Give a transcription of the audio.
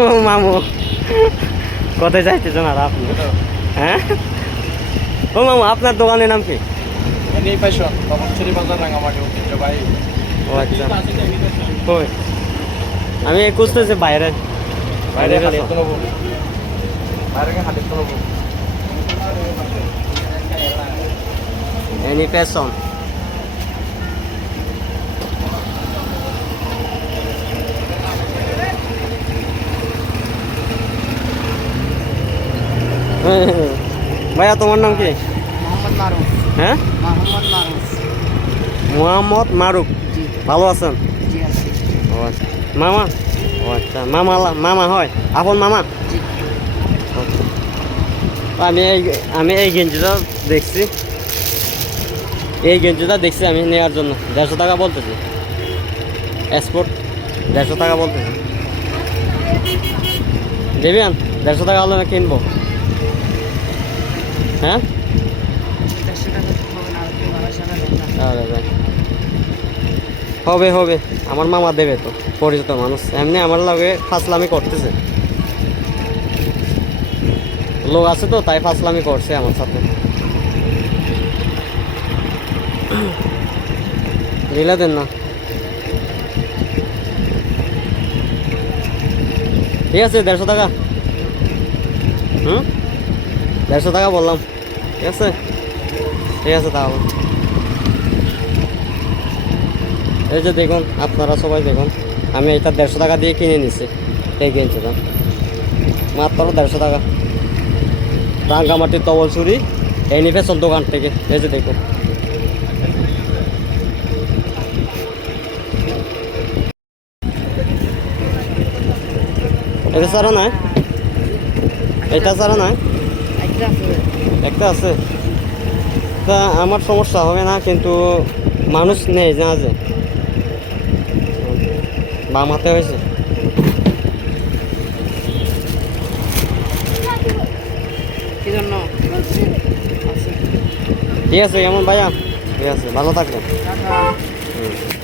ও মামু, কোথায় যাইতেছেন আর আপনি? হ্যাঁ, ও মামু, আপনার দোকানের নাম কি? এনি ফ্যাশন, তপনছড়ি বাজার, রাঙামাটি ঐতিহ্যবাহী। ও আচ্ছা, কই? আমি খুঁজতেছি বাইরে। বাইরে খালি এত নেবো, বাইরে খালি এত নেবো। Any fashion. ভাইয়া, তোমার নাম কি? মোহাম্মদ মারুফ। হ্যাঁ, মোহাম্মদ মারুফ। মোহাম্মদ মারুফ। জি। ভালো আছেন? জি আছি। ও আচ্ছা, মামা। ও আচ্ছা, মামা মামা হয়, আপন মামা। জি। আমি এই গেঞ্জিটা দেখছি, আমি নেওয়ার জন্য 150 টাকা বলতেছি। এক্সপোর্ট 150 টাকা বলতেছি। দেবেন? 150 টাকা হলে আমি কিনবো। হ্যাঁ, 150 টাকা হবে না, আর একটু বাড়াইছে না, দেন না। আরে ভাই, হবে, আমার মামা দেবে তো, পরিচিত মানুষ। এমনি আমার লাগে ফাসলামি করতেছে, লোক আছে তো, তাই ফাসলামি করছে আমার সাথে। দিলে দেন না? ঠিক আছে, 150 টাকা। 150 টাকা বললাম। ঠিক আছে, তাহলে এই যে দেখুন, আপনারা সবাই দেখুন, আমি এটা 150 টাকা দিয়ে কিনে নিছি এই গেঞ্জিটা, মাত্র 150 টাকা, রাঙ্গামাটির তবলছড়ি এনি ফ্যাশন দোকান থেকে। এই যে দেখুন, এটা ছাড়া নাই, এটা ছাড়া নাই, একটা আছে। একটা আছে। তা আমার সমস্যা হবে না, কিন্তু মানুষ নেই না, যে বাম হাতে হয়েছে। কি জন্য? আছে। ঠিক আছে, কেমন ভাইয়া? ঠিক আছে, ভালো থাকবেন। টাকা। হুম।